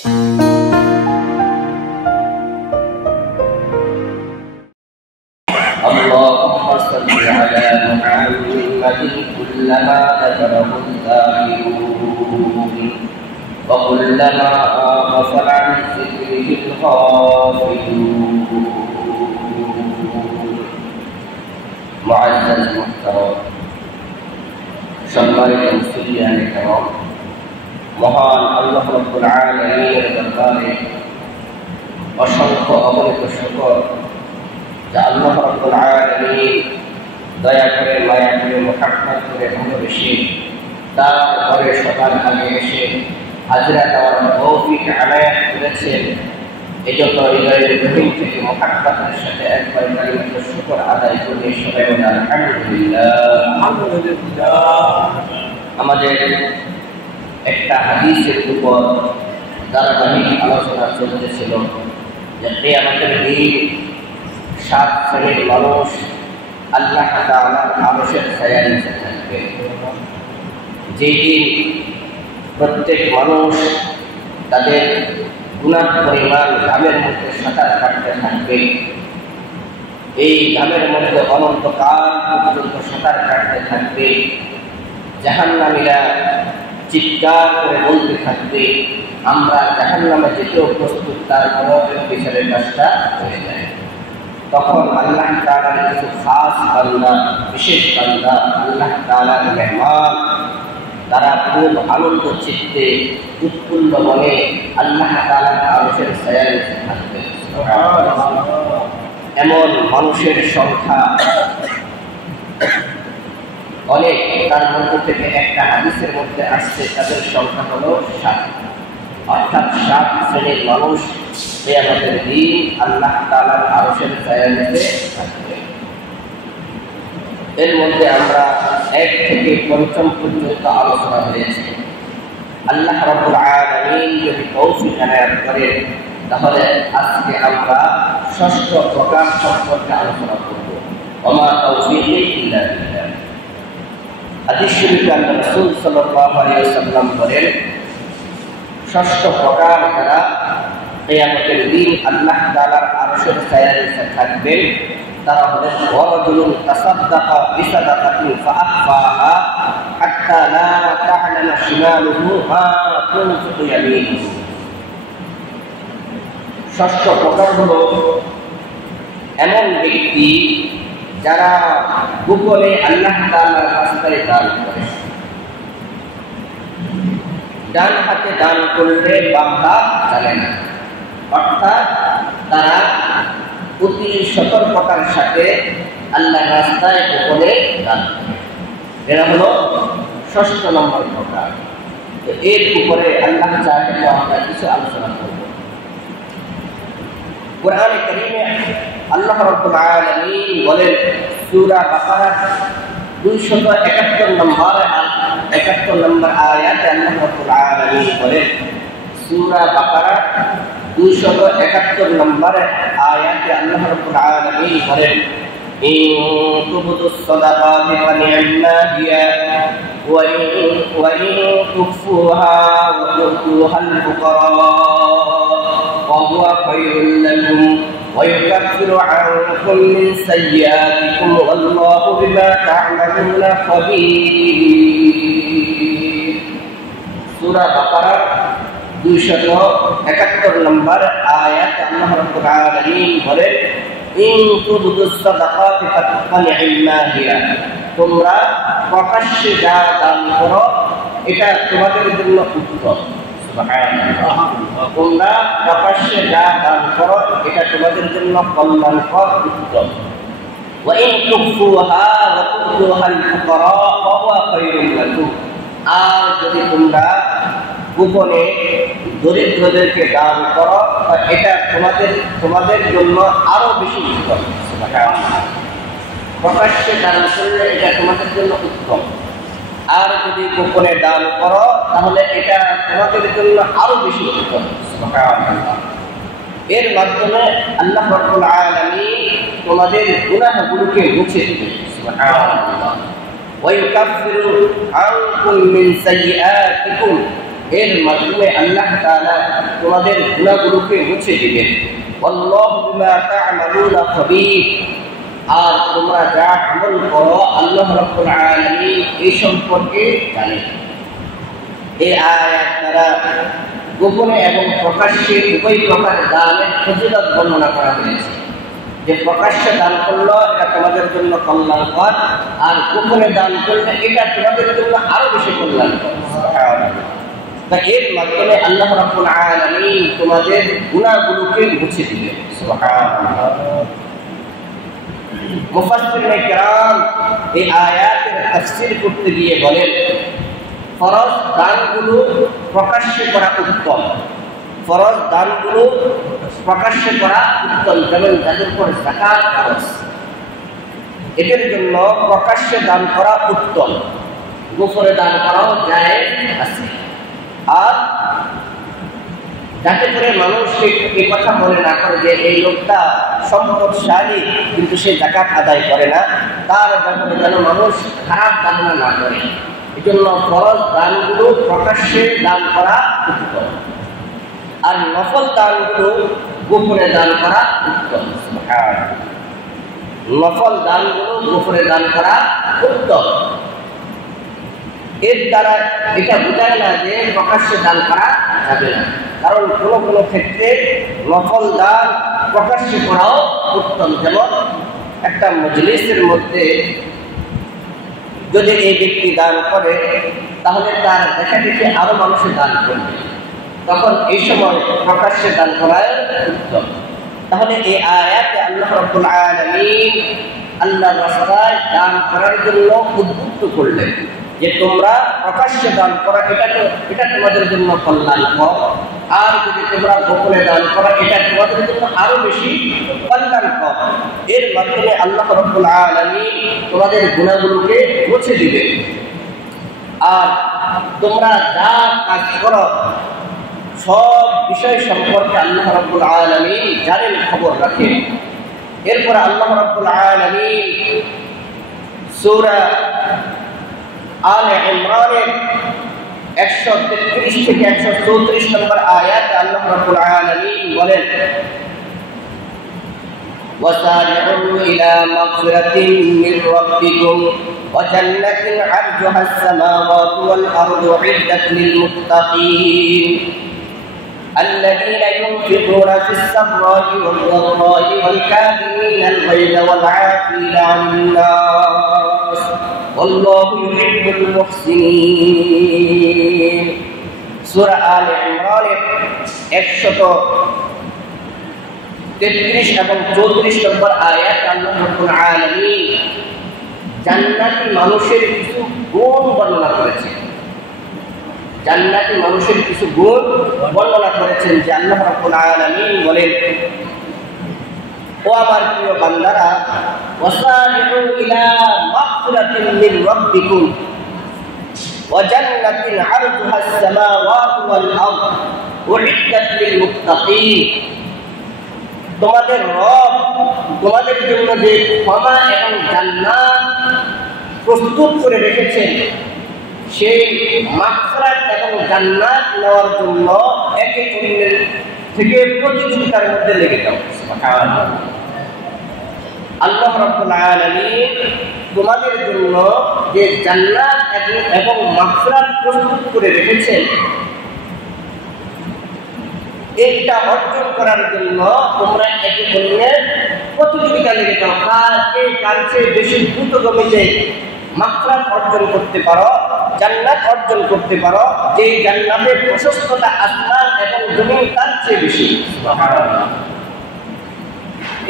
اللهم صل على محمد كلما ذكره الذاكرون وكلما غفل عن ذكره الغافلون معزز محترم সম্মানিত মুসলিয়ানে کرام মহান আল্লাহ রাব্বুল আলামিনের দরবারে অসংখ্য অগণিত শুকর যা আল্লাহ রাব্বুল আলামিন দয়া করে মায়া করে মুহাব্বত করে ভালোবেসে তার ঘরে সবার আগে এসে হাজরা দেওয়ার তৌফিক আনায়াত করেছেন। এজন্য হৃদয়ের গভীর থেকে মুহাব্বতের সাথে একবার কালিমাত শুকর আদায় করে সবাই বলে আলহামদুলিল্লাহ। আমাদের একটা হাদিসের উপর ধারাবাহিক আলোচনা চলতেছিল যে কিয়ামতের দিন 7 শ্রেণীর মানুষ আল্লাহ তাআলার আরশের ছায়ার নিচে থাকবে। যেই দিন প্রত্যেক মানুষ তাদের গুনাহ পরিমাণ ঘামের মধ্যে সাঁতার কাটতে থাকবে। এই ঘামের মধ্যে অনন্তকাল পর্যন্ত সাঁতার কাটতে থাকবে। জাহান্নামীরা চিৎকার করে বলতে থাকবে, আমরা জাহান্নামে যেতেও প্রস্তুত, তারপরও বিচারের কাজটা হয়ে যায়। তখন আল্লাহ তাআলার কিছু খাস বান্দা, বিশেষ বান্দা, আল্লাহ তাআলার মেহমান, তারা খুব আনন্দ চিত্তে উৎফুল্ল মনে আল্লাহ তাআলার আরশের ছায়ার নিচে থাকবে। এমন মানুষের সংখ্যা অনেক, তার মধ্য থেকে একটা হাদিসের মধ্যে আসছে তাদের সংখ্যা হলো 7, অর্থাৎ 7 শ্রেণীর মানুষ কিয়ামতের দিন আল্লাহ তাআলার আরশের ছায়ার নিচে থাকবে। এর মধ্যে আমরা 1 থেকে 5 পর্যন্ত আলোচনা হয়েছে। আল্লাহ রাব্বুল আলামিন যদি তৌফিক আনায়াত করেন তাহলে আজকে আমরা 6ষ্ঠ প্রকার সম্পর্কে আলোচনা করব। ওমা তাওফীকি ইল্লা বিল্লাহ। হাদিস শরীফে আল্লাহ রাসূল সাল্লাল্লাহু আলাইহি ওয়াসাল্লাম বলেন, 6ষ্ঠ প্রকার যারা কিয়ামতের দিন আল্লাহ তাআলার আরশের ছায়ার নিচে থাকবেন তারা হলেন ওয়ারাজুলুন তাসাদ্দাকা বিসাদাকাতিন ফাআখফাহা হাত্তা লা তা'লামা শিমালুহু মা তুনফিকু ইয়ামিনুহু। 6ষ্ঠ প্রকার হলো এমন ব্যক্তি যারা গোপনে আল্লাহ তাআলার রাস্তায় দান করে। ডান হাতে দান করলে বাম হাত জানে না, অর্থাৎ তারা অতি সতর্কতার সাথে আল্লাহর রাস্তায় গোপনে দান করে। এরা হলো 6ষ্ঠ নম্বর প্রকার। তো এর উপরে আল্লাহ চাইলে আমরা কিছু আলোচনা করব। কোরআনে কারীমে আল্লাহ রাব্বুল আলামিন বলেন সূরা বাকারা 271 নম্বর আয়াতে আল্লাহ রাব্বুল আলামিন বলেন, সূরা বাকারা 271 নম্বর আয়াতে আল্লাহ রাব্বুল আলামিন বলেন, ইন তুবদুস সাদাকাতি ফানি'মা হিয়া ওয়া ইন তুখফুহা ওয়া তু'তুহাল ফুকারা ওয়া হুয়া খায়রুল লাকুম ওয়া ইউকাফিরু আনকুম মিন সাইয়্যাতিকুম ওয়াল্লাহু বিমা তা'মালুনা খাবীর। সূরা বাকারা 271 নম্বর আয়াত আল্লাহ রাব্বুল আলামিন বলেন, ইন তুবদুস সাদাকাতি ফানি'মা হিয়া, তোমরা প্রকাশ্যে যা দান করো এটা তোমাদের জন্য উত্তম। সুবহানাল্লাহ। তোমরা প্রকাশ্যে যা দান করো এটা তোমাদের জন্য কল্যাণকর, উত্তম। ওয়া ইন তুখফুহা ওয়া তু'তুহাল ফুকারা ওয়া হুয়া খায়রুল লাকুম, আর যদি তোমরা গোপনে দরিদ্রদেরকে দান করো এটা তোমাদের জন্য আরো বেশি উত্তম। প্রকাশ্যে দান করলে এটা তোমাদের জন্য উত্তম, আর যদি গোপনে দান করো তাহলে এটা তোমাদের জন্য আরো বেশি উত্তম। এর মাধ্যমে আল্লাহ রাব্বুল আলামিন তোমাদের গুনাহগুলোকে মুছে দিবেন। সুবহানাল্লাহ। ওয়া ইউকাফিরু আনকুম মিন সাইয়্যাতিকুম, এর মাধ্যমে আল্লাহ তাআলা তোমাদের গুনাহগুলোকে মুছে দিবেন। আল্লাহু বিমা তা'মালুনা খাবীর, আর তোমরা যা আমল করো আল্লাহ রাব্বুল আলামিন এই সম্পর্কে জানেন। এই আয়াত দ্বারা গোপনে এবং প্রকাশ্যে উভয় প্রকার দানের ফজিলত বর্ণনা করা হয়েছে। যে প্রকাশ্যে দান করলো এটা তোমাদের জন্য কল্যাণকর, আর গোপনে দান করলে এটা তোমাদের জন্য আরো বেশি কল্যাণকর। এর মাধ্যমে আল্লাহ রাব্বুল আলামিন তোমাদের গুনাহগুলোকে মুছে দিবেন। সুবহানাল্লাহ। মুফাসসিরিনে কিরাম এই আয়াতের তাফসীর করতে গিয়ে বলেন, ফরজ দানগুলো প্রকাশ্যে করা উত্তম। ফরজ দানগুলো প্রকাশ্যে করা উত্তম, যেমন যাদের উপর যাকাত ফরজ, এটার জন্য প্রকাশ্যে দান করা উত্তম। গোপনে দান করাও জায়েজ আছে। আর যাতে করে মানুষ এই কথা মনে না করে যে এই লোকটা সম্পদশালী কিন্তু সে যাকাত আদায় করে না, তার ব্যাপারে যেন মানুষ খারাপ ধারণা না করে, এই জন্য ফরজ দানগুলো প্রকাশ্যে দান করা উত্তম, আর নফল দানগুলো গোপনে দান করা উত্তম। নফল দানগুলো গোপনে দান করা উত্তম। এর দ্বারা এটা বোঝায় না যে প্রকাশ্যে দান করা যাবে না, কারণ কোনো কোনো ক্ষেত্রে নফল দান প্রকাশ্যে করাও উত্তম। যেমন একটা মজলিসের মধ্যে যদি এই ব্যক্তি দান করে, তাহলে তার দেখা দেখে আরো মানুষের দান করবে, তখন এই সময় প্রকাশ্যে দান করাই উত্তম। তাহলে এই আয়াতে আল্লাহ রাব্বুল আলামিন আল্লাহর রাস্তায় দান করার জন্য উদ্বুদ্ধ করলেন যে তোমরা প্রকাশ্যে দান করা এটা তোমাদের জন্য কল্যাণকর, আর যদি তোমরা গোপনে দান করা এটা তোমাদের জন্য আরো বেশি কল্যাণকর। এর মাধ্যমে আল্লাহ রাব্বুল আলামিন তোমাদের গুনাহগুলোকে মুছে দিবে। আর তোমরা যা কাজ করো সব বিষয় সম্পর্কে আল্লাহ রাব্বুল আলামিন জানেন, খবর রাখেন। এরপর আল্লাহ রাব্বুল আলামিন সূরা আলে ইমরানের 133 থেকে 134 নম্বর আয়াতে আল্লাহ রাব্বুল আলামিন বলেন, وسارعوا إلى مغفرة من ربكم وجنة عرضها السماوات والأرض أعدت للمتقين الذين ينفقون في السراء والضراء والكاظمين الغيظ والعافين عن الناس والله يحب المحسنين। সূরা আলে ইমরানের 133 এবং 34 নম্বর আয়াতে আল্লাহ রাব্বুল আলামিন জান্নাতি মানুষের কিছু গুণ বর্ণনা করেছেন। জান্নাতি মানুষের কিছু গুণ বর্ণনা করেছেন যে আল্লাহ রাব্বুল আলামিন বলেন, ও আমার প্রিয় বান্দারা, ওয়াসারিউ ইলা মাগফিরাতিন মিন রাব্বিকুম ওয়া জান্নাতিন আরদুহা আস-সামাওয়াতু ওয়াল আরদ উইদ্দাত লিল মুত্তাকিন। তোমাদের রব তোমাদের জন্য যে ক্ষমা এবং জান্নাত প্রস্তুত করে রেখেছেন, সেই মাগফিরাত এবং জান্নাত নেওয়ার জন্য একে অন্যের থেকে প্রতিযোগিতার মধ্যে লেগে যাও। সুবহানাল্লাহ। আল্লাহ রাব্বুল আলামিন তোমাদের জন্য যে জান্নাত এবং মাগফিরাত প্রস্তুত করে রেখেছেন, এইটা অর্জন করার জন্য তোমরা একে অন্যের প্রতিযোগিতা লেগে যাও, কার চেয়ে বেশি দ্রুতগতিতে মাগফিরাত অর্জন করতে পারো, জান্নাত অর্জন করতে পারো, যে জান্নাতের প্রশস্ততা আসমান এবং জমিন তার চেয়ে বেশি। সুবহানাল্লাহ।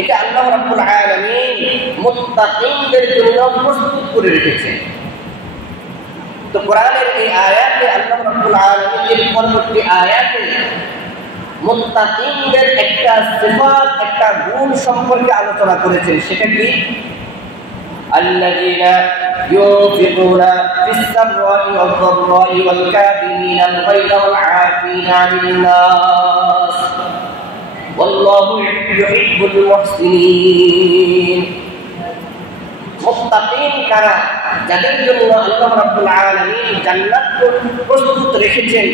এটা আল্লাহ রাব্বুল আলামিন মুত্তাকিনদের জন্য প্রস্তুত করে রেখেছেন। তো কোরআনের এই আয়াতে আল্লাহ রাব্বুল আলামিন এর পরবর্তী আয়াতে মুত্তাকিনদের একটা সিফাত, একটা গুণ সম্পর্কে আলোচনা করেছেন। সেটা কি? الذين ينفقون في السراء والضراء والكاظمين الغيظ والعافين عن الناس والله يحب المحسنين। মুত্তাকিন কারা? যাদের জন্য আল্লাহ রাব্বুল আলামিন জান্নাত প্রস্তুত রেখেছেন,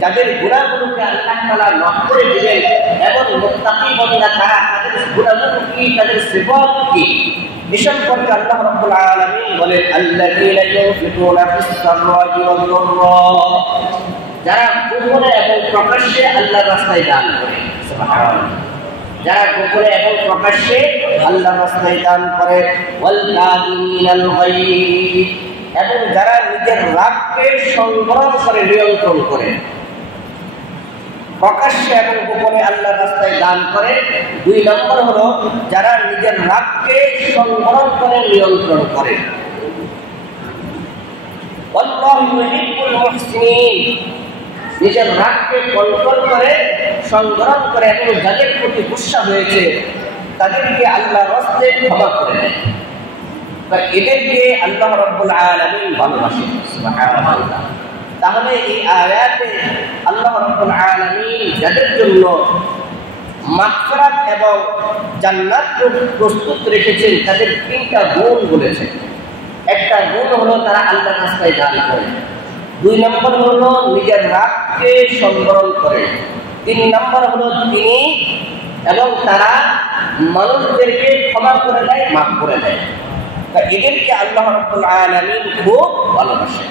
যাদের গুনাহগুলোকে আল্লাহ তাআলা মাফ করে দিবেন এমন মুত্তাকি বান্দা কারা, তাদের গুনাহগুলো কি, তাদের সিফাত কি, এ সম্পর্কে আল্লাহ রাব্বুল আলামিন বলেন আল্লাযীনা ইউনফিকুনা ফিস সাররা'i ওয়াদ দাররা, যারা গোপনে এবং প্রকাশ্যে আল্লাহর রাস্তায় দান করে। সুবহানাল্লাহ। যারা গোপনে এবং প্রকাশ্যে আল্লাহর রাস্তায় দান করে। ওয়াল কাযিমিনাল গায়ব, এবং যারা নিজের রাগকে সংবরণ করে, নিয়ন্ত্রণ করে। প্রকাশ্যে এবং গোপনে আল্লাহর রাস্তায় দান করে। 2 নম্বর হলো যারা নিজের রাগকে সংবরণ করে, নিয়ন্ত্রণ করে। আল্লাহু ইউহিব্বুল মুহসিনিন, নিজের রাগকে কন্ট্রোল করে, সংবরণ করে এবং যাদের প্রতি গুসা হয়েছে তাদেরকে আল্লাহর রাস্তায় ক্ষমা করে দেয়। এদেরকে আল্লাহ রাব্বুল আলামিন ভালোবাসেন। সুবহানাল্লাহ। তাহলে এই আয়াতে আল্লাহ রাব্বুল আলামিন যাদের জন্য মাগফিরাত এবং জান্নাত প্রস্তুত রেখেছেন তাদের 3টা গুণ বলেছেন। একটা গুণ হলো তারা আল্লাহর রাস্তায় দান করে। 2 নম্বর হলো নিজের রাগকে সংবরণ করে। 3 নম্বর হলো তিনি এবং তারা মানুষদেরকে ক্ষমা করে দেয়, মাফ করে দেয়। এদেরকে আল্লাহ রাব্বুল আলামিন খুব ভালোবাসেন।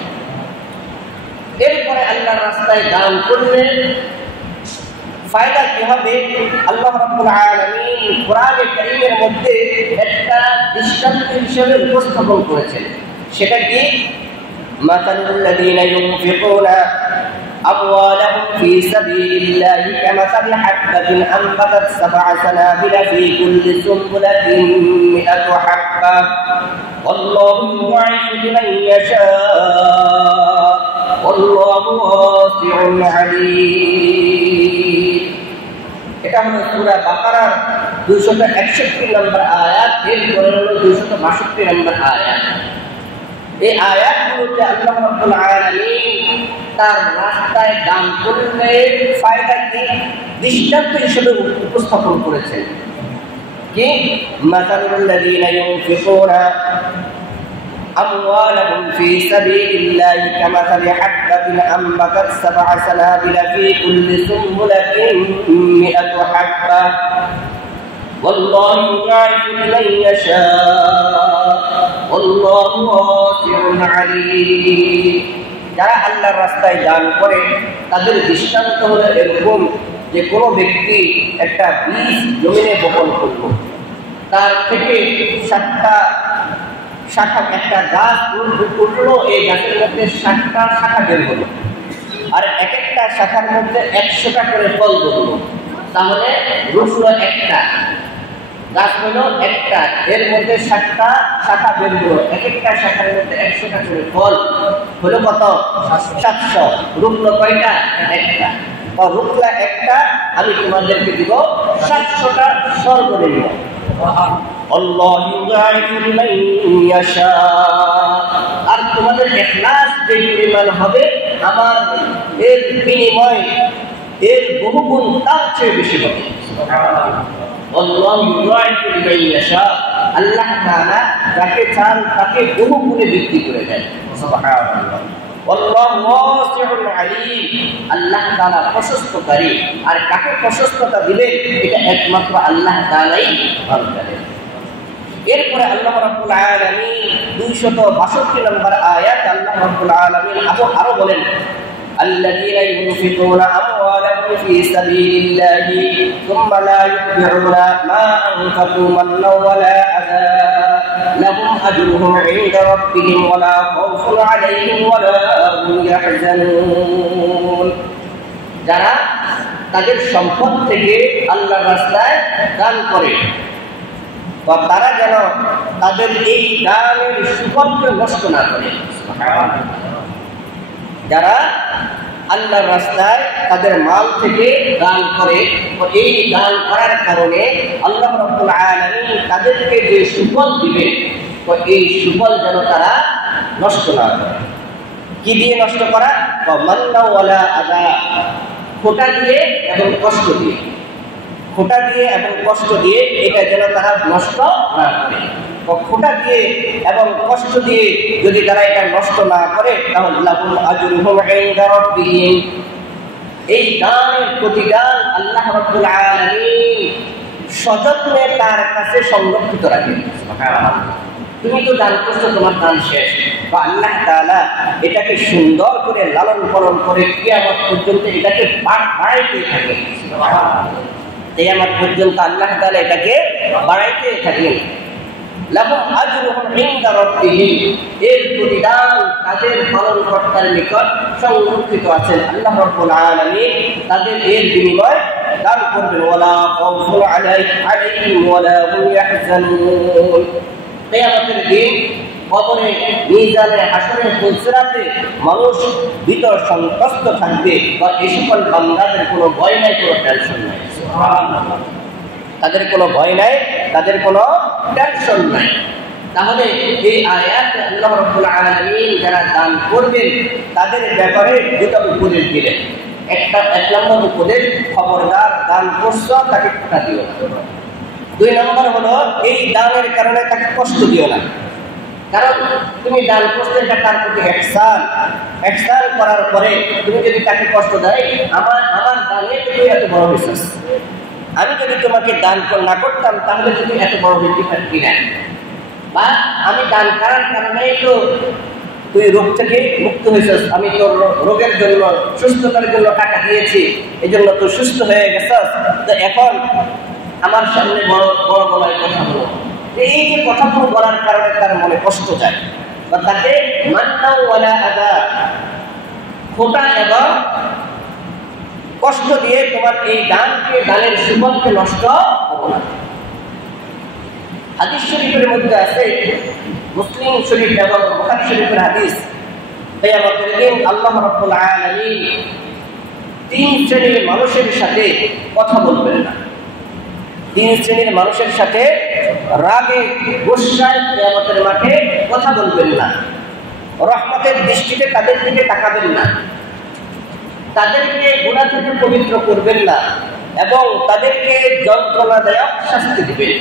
এরপরে আল্লাহর রাস্তায় দান করলে ফায়দা কি হবে? আল্লাহ রাব্বুল আলামিন কোরআনে কারীমের মধ্যে একটা দৃষ্টান্ত হিসেবে উপস্থাপন করেছেন। সেটা কি? মাতালুল লাযীনা ইউনফিকুনা أموالهم في سبيل الله كمثل حبة أنبتت 7 سنابل في كل سنبلة 100 حبة والله يضاعف لمن يشاء والله واسع عليم। এটা হলো সূরা বাকারার 261 নম্বর আয়াত, এরপরে হলো 262 নম্বর আয়াত। এই আয়াতগুলোতে আল্লাহ রাব্বুল আলামিন তার রাস্তায় দান করলে ফায়দা কি দৃষ্টান্ত হিসেবে উপস্থাপন করেছেন। কি? মাতালুল লাযীনা ইউনফিকুনা আমওয়ালাহুম ফি সাবিলিল্লাহি কামাসালি হাববাতিন আনবাতাত 7 সানাবিলা ফি কুল্লি সুনবুলাতিন 100 হাব্বা والله يضاعف لمن يشاء والله واسع عليم। যারা আল্লাহর রাস্তায় দান করে তাদের দৃষ্টান্ত হলো এরকম যে কোনো ব্যক্তি একটা বীজ জমিনে বপন করল, তার থেকে 7টা শাখা, একটা গাছ উঠলো, এই গাছের মধ্যে 7টা শাখা বের হলো, আর এক একটা শাখার মধ্যে 100টা করে ফল ধরলো। তাহলে রূপ হলো একটা, গাছ হলো একটা, এর মধ্যে 7টা শাখা বের হলো, এক একটা শাখার মধ্যে 100টা করে ফল হলো কত? 700। রুকলো কয়টা? একটা। রুকলা একটা, আমি তোমাদেরকে দিব 700টা সর্বনিম্ন। আল্লাহু ইউদাইফু লিমান ইয়াশা, আর তোমাদের ইখলাস যে পরিমাণ হবে আমার এর বিনিময় এর বহুগুণ তার চেয়ে বেশি হবে। আল্লাহু ইউদাইফু লিমান ইয়াশা, আল্লাহ তাআলা যাকে চান তাকে বহুগুণে বৃদ্ধি করে দেন। সুবহানাল্লাহ। আল্লাহু ওয়াসিউন আলীম, আল্লাহ তাআলা প্রশস্তকারী, আর কাকে প্রশস্ততা দিবেন এটা একমাত্র আল্লাহ তাআলাই ভালো জানেন। এরপরে আল্লাহ রাব্বুল আলামিন 262 নম্বর আয়াত আল্লাহ রাব্বুল আলামিন আরো বলেন الذين ينفقون أموالهم في سبيل الله ثم لا يتبعون ما أنفقوا منا ولا أذى لهم أجرهم عند ربهم ولا خوف عليهم ولا هم يحزنون। যারা তাদের সম্পদ থেকে আল্লাহর রাস্তায় দান করে তারা যেন তাদের এই দানের সুফলকে নষ্ট না করে। যারা আল্লাহর রাস্তায় তাদের মাল থেকে দান করে, এই দান করার কারণে আল্লাহ রাব্বুল আলামিন তাদেরকে যে সুফল দিবে এই সুফল যেন তারা নষ্ট না করে। কি দিয়ে নষ্ট করা? মান্না ওয়ালা আযা, খোঁটা দিয়ে এবং কষ্ট দিয়ে, খোঁটা দিয়ে এবং কষ্ট দিয়ে এটা যেন তারা নষ্ট না করে। খোঁটা দিয়ে এবং কষ্ট দিয়ে যদি তারা এটা নষ্ট না করে তাহলে লাহুম আজরুহুম ইনদা রাব্বিহিম, এই দানের প্রতিদান আল্লাহ রাব্বুল আলামিন সযত্নে তার কাছে সংরক্ষিত রাখেন। তুমি তো দান করছো, তোমার দান শেষ, বা আল্লাহ তাআলা এটাকে সুন্দর করে লালন পালন করে কিয়ামত পর্যন্ত এটাকে বাড়াইতে থাকে। কিয়ামত পর্যন্ত আল্লাহ তাআলা এটাকে বাড়াইতে থাকেন। লাহুম আজরুহুম ইনদা রাব্বিহিম, এর প্রতিদান তাদের পালনকর্তার নিকট সংরক্ষিত আছেন। আল্লাহ রাব্বুল আলামিন তাদের এর বিনিময় দান করবেন। ওয়ালা খাউফুন আলাইহিম ওয়ালা হুম ইয়াহজানুন। কিয়ামতের দিন কবরে, মিজানে, হাসরে, ফুলসিরাতে মানুষ ভিতর সন্ত্রস্ত থাকবে, বা এই সকল বান্দাদের কোনো ভয় নাই, কোনো টেনশন নাই। সুবহানাল্লাহ। তাদের কোনো ভয় নাই, তাদের কোনো টেনশন নাই। তাহলে এই আয়াতে আল্লাহ রাব্বুল আলামিন যারা দান করবেন তাদের ব্যাপারে দুটো উপদেশ দিলেন। এক নম্বর উপদেশ, খবরদার দান করছো তাকে খোটা দিও না। 2 নম্বর হলো এই দানের কারণে তাকে কষ্ট দিও না, কারণ তুমি দান করতে এটা তার প্রতি ihsan করার পরে তুমি যদি তাকে কষ্ট দেয়, আমার দানে তুমি এত বড় বিশ্বাস, আমি যদি তোমাকে দান না করতাম তাহলে তুমি এত বড় হইতে পারতি না, বা আমি দান করার কারণেই তো তুই রোগ থেকে মুক্ত হয়েছিস, আমি তোর রোগের জন্য, সুস্থতার জন্য টাকা দিয়েছি, এই জন্য তুই সুস্থ হয়ে গেছিস, তো এখন আমার সামনে বড় বড় গলায় কথা বলো। এই যে কথাগুলো বলার কারণে তার মনে কষ্ট যায়, বা তাকে মান্নাও ওয়ালা আদা, খোটা এবং কষ্ট দিয়ে তোমার এই দানের সুফলকে নষ্ট করো না। হাদিস শরীফের মধ্যে আছে, মুসলিম শরীফ এবং বুখারী শরীফের হাদিস, কিয়ামতের দিন আল্লাহ রাব্বুল আলামিন 3 শ্রেণীর মানুষের সাথে কথা বলবেন না। 3 শ্রেণীর মানুষের সাথে রাগে গোসায় কিয়ামতের মাঠে কথা বলবেন না। রহমতের দৃষ্টিতে তাদের দিকে তাকাবেন না, তাদেরকে গুনাহ থেকে পবিত্র করবেন না, এবং তাদেরকে যন্ত্রণাদায়ক শাস্তি দিবেন।